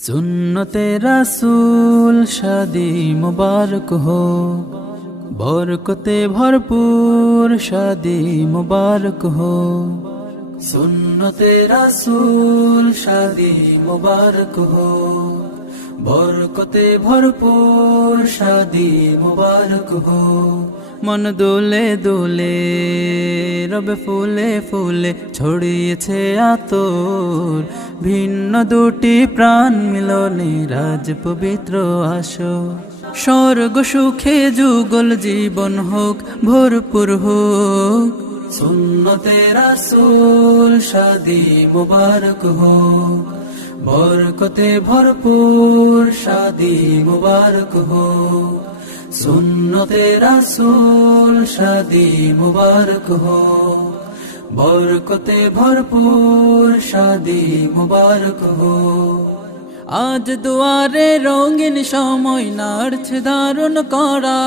সুন্নতে রাসূল শাদি মুবারক হো বরকতে ভরপুর শাদি মুবারক হো সুন্নতে রাসূল শাদি মুবারক হো বরকতে ভরপুর শাদি মুবারক হো মন দোলে দোলে, রবে ফুলে ফুলে ছড়িয়েছে আতর। ভিন্ন দুটি প্রাণ মিলনে রাজ পবিত্র আসো স্বর্গ, সুখে যুগল জীবন হোক, ভরপুর হোক সুন্নতে রাসূল শাদি মুবারক হোক, বরকতে ভরপুর শাদি মুবারক হোক। সুন্নতে রাসূল শাদি মুবারক হোক বরকতে ভরপুর শাদি মুবারক হোক আজ দুয়ারে রঙিন সময় নাড়ছে দারুণ করা।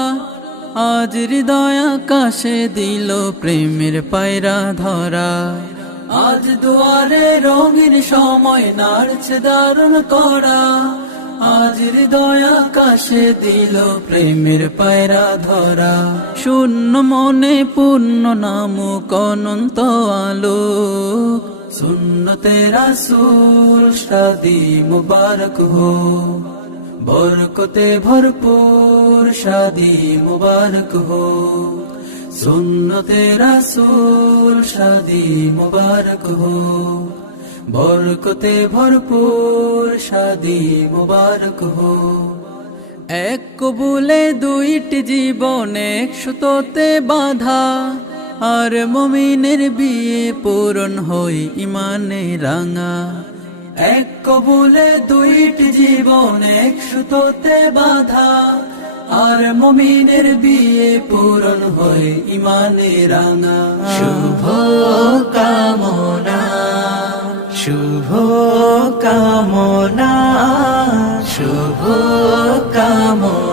আজ হৃদয় আকাশে দিল প্রেমের পায়রা ধরা। আজ দুয়ারে রঙিন সময় নাড়ছে দারুণ করা। আজ হৃদয় আকাশে দিল প্রেমের পায়রা ধরা। শূন্য মনে, পূর্ণ নামক অনন্ত আলো। সুন্নতে রাসূল শাদি মুবারক হো। বরকতে ভরপুর শাদি মুবারক হো। সুন্নতে রাসূল শাদি মুবারক হো। বরকতে ভরপুর শাদি মুবারক হো। এক কবুলে দুইটি জীবন এক সুতোতে বাঁধা, আর মমিনের বিয়ে পূরণ হই ইমানে রাঙা। এক কবুলে দুইটি জীবন এক সুতোতে বাঁধা, আর মমিনের বিয়ে পূরণ হয় ইমানে রাঙা। শুভ কামনা। শুভ কামনা শুভ কামনা।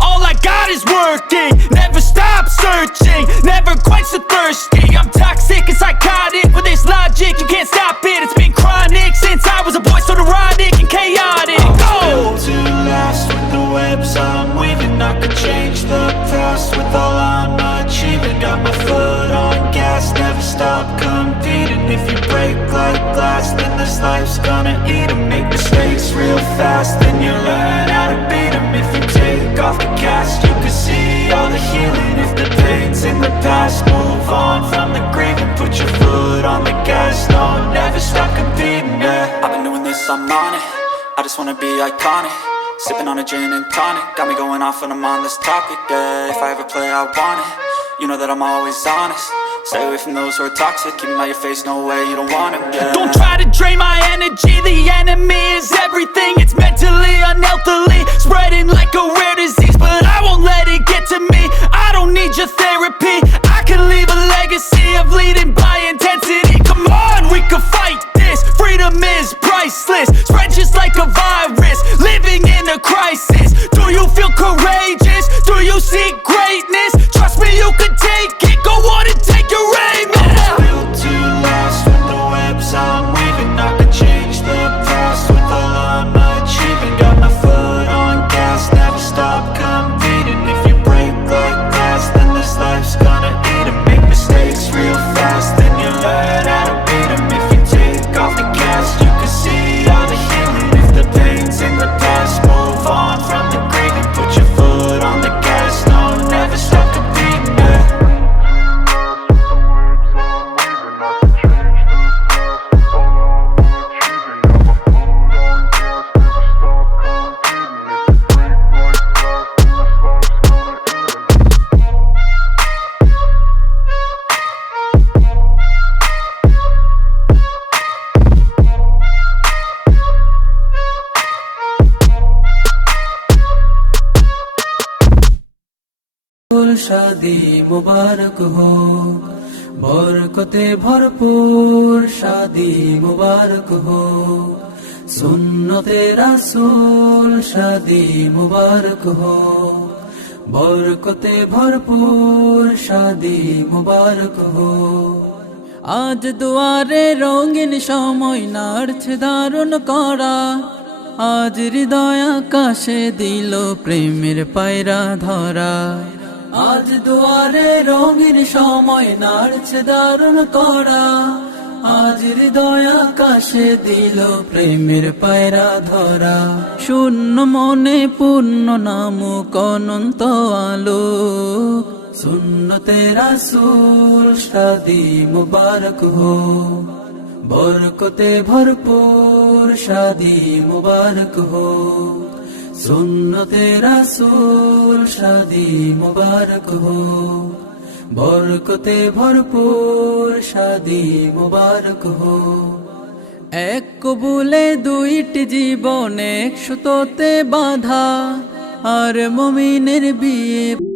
All I got is working. Never stop searching. Never quench the thirsty. I'm toxic and psychotic with this logic. You can't stop it. It's been chronic since I was a boy, so neurotic and chaotic. Go! Oh! built to last with the webs I'm weaving. I could change the past with all I'm achieving. Got my foot on gas, never stop competing. If you break like glass, then this life's gonna eat 'em. Make mistakes real fast, then you learn I just wanna be iconic. Sipping on a gin and tonic. Got me going off when I'm on this topic. Yeah, if I ever play, I want it. You know that I'm always honest. Stay away from those who are toxic. Keep 'em out your face, no way, you don't want it. Yeah. Don't try to drain my energy. The enemy is everything. It's mentally, unhealthily, spreading মুবারক হো বরকতে ভরপুর শাদি মুবারক হো সুন্নতে রাসূল শাদি মুবারক হো বরকতে ভরপুর শাদি মুবারক হো আজ দুয়ারে রঙিন সময় নাড়ছে দারুণ করা আজ হৃদয় আকাশে দিল প্রেমের পায়রা ধরা। আজ দুয়ারে রঙিন সময় নাড়ছে দারুণ করা আজ হৃদয় আকাশে দিল প্রেমের পায়রা ধরা। শূন্য মনে পূর্ণ নামক অনন্ত আলো। সুন্নতে রাসূল শাদি মুবারক হো বরকতে ভরপুর শাদি মুবারক হো সুন্নতে সুর শাদি মুবারক হো। বরকতে ভরপুর শাদি মুবারক হো। এক কবুলে দুইটি জীবন এক সুতোতে বাধা, আর মমিনের বিয়ে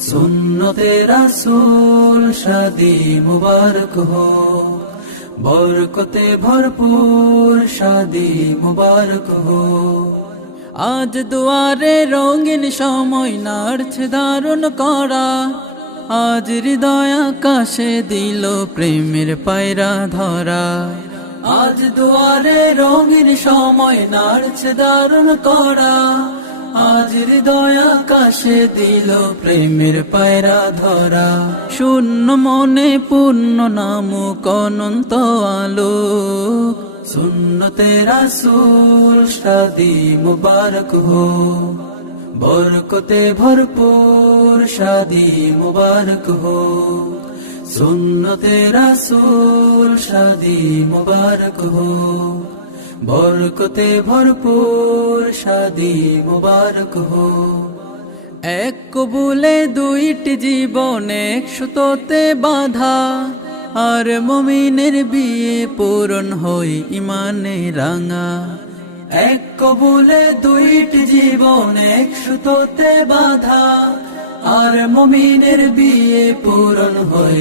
সুন্নতে রাসূল শাদি মুবারক হো বরকতে ভরপুর শাদি মুবারক হো আজ দুয়ারে রঙিন সময় নাড়ছে দারুণ করা আজ হৃদয় আকাশে দিল প্রেমের পায়রা ধরা। আজ দুয়ারে রঙিন সময় নাড়ছে দারুণ করা হৃদয় আকাশে দিল প্রেমের পায়রা ধরা। শূন্য মনে, পূর্ণ নামক অনন্ত আলো। সুন্নতে রাসূল শাদি মুবারক হো। বরকতে ভরপুর শাদি মুবারক হো। সুন্নতে রাসূল শাদি মুবারক হো। বরকতে ভরপুর শাদি মুবারক হো। এক কবুলে দুইটি জীবন এক সুতোতে বাধা, আর মমিনের বিয়ে পূরণ হই ইমানে রাঙা। এক কবুলে দুইটি জীবন এক সুতোতে বাধা, আর মমিনের বিয়ে পূরণ হয়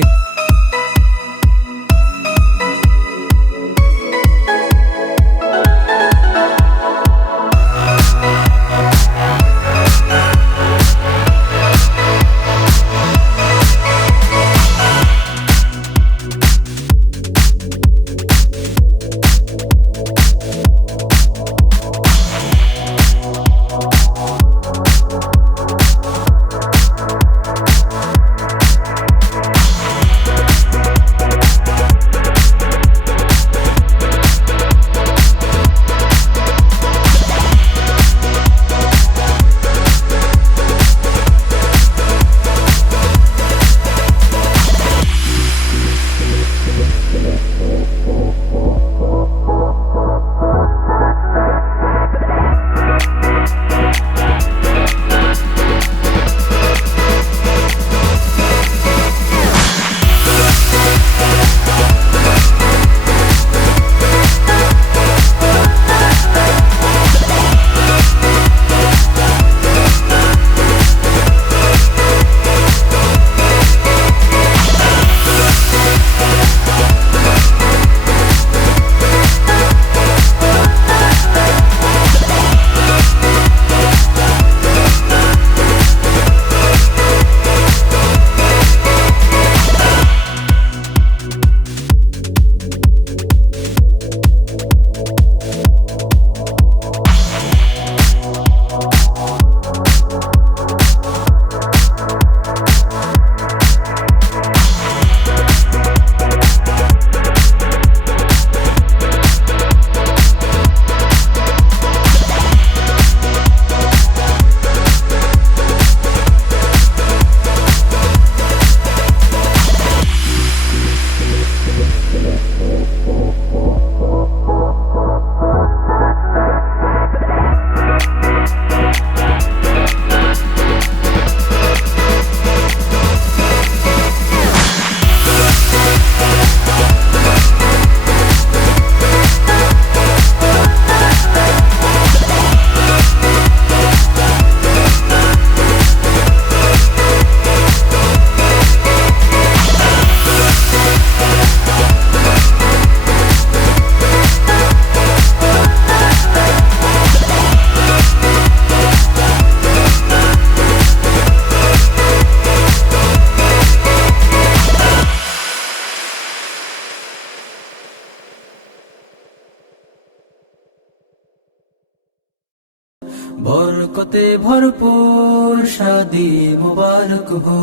বরকতে ভরপুর শাদি মুবারক হো।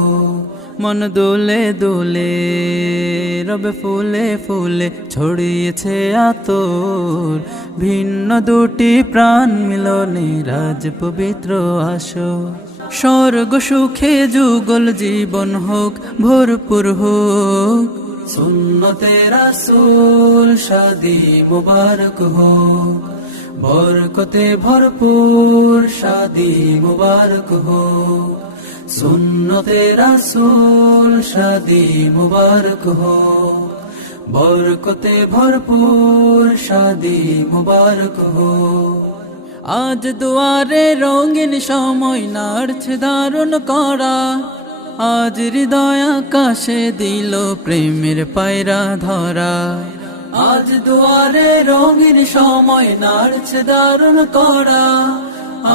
মন দোলে দোলে, রবে ফুলে ফুলে ছড়িয়েছে আতর। ভিন্ন দুটি প্রাণ মিলনে রাজ পবিত্র আসো স্বর্গ, সুখে যুগল জীবন হোক, ভরপুর হোক। সুন্নতে রাসূল শাদি মুবারক হোক। বরকতে ভরপুর শাদি মুবারক হো। সুন্নতে রাসূল শাদি মুবারক হো। বরকতে ভরপুর শাদি মুবারক হো। আজ দুয়ারে রঙিন সময় নাড়ছে দারুণ করা। আজ হৃদয় আকাশে দিল প্রেমের পায়রা ধরা। আজ দুয়ারে রঙিন সময় নাড়ছে দারুণ করা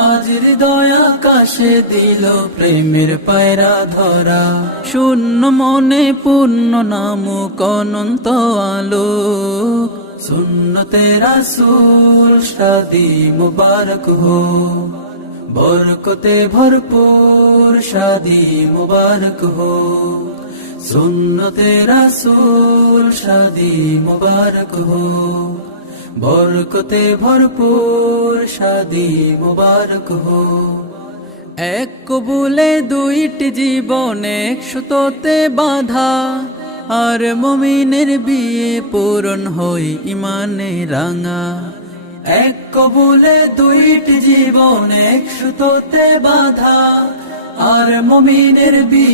আজ হৃদয় আকাশে দিল প্রেমের পায়রা ধরা। শূন্য মনে পূর্ণ নামক অনন্ত আলো। সুন্নতে রাসূল শাদি মুবারক হো বরকতে ভরপুর শাদি মুবারক হো সুন্নতে রাসূল শাদি মুবারক হো। বরকতে ভরপুর শাদি মুবারক হো। এক কবুলে দুইটি জীবন এক সুতোতে বাধা, আর মমিনের বিয়ে পূরণ হই ইমানে রাঙা। এক কবুলে দুইটি জীবন এক সুতোতে বাধা, আর মমিনের বিয়ে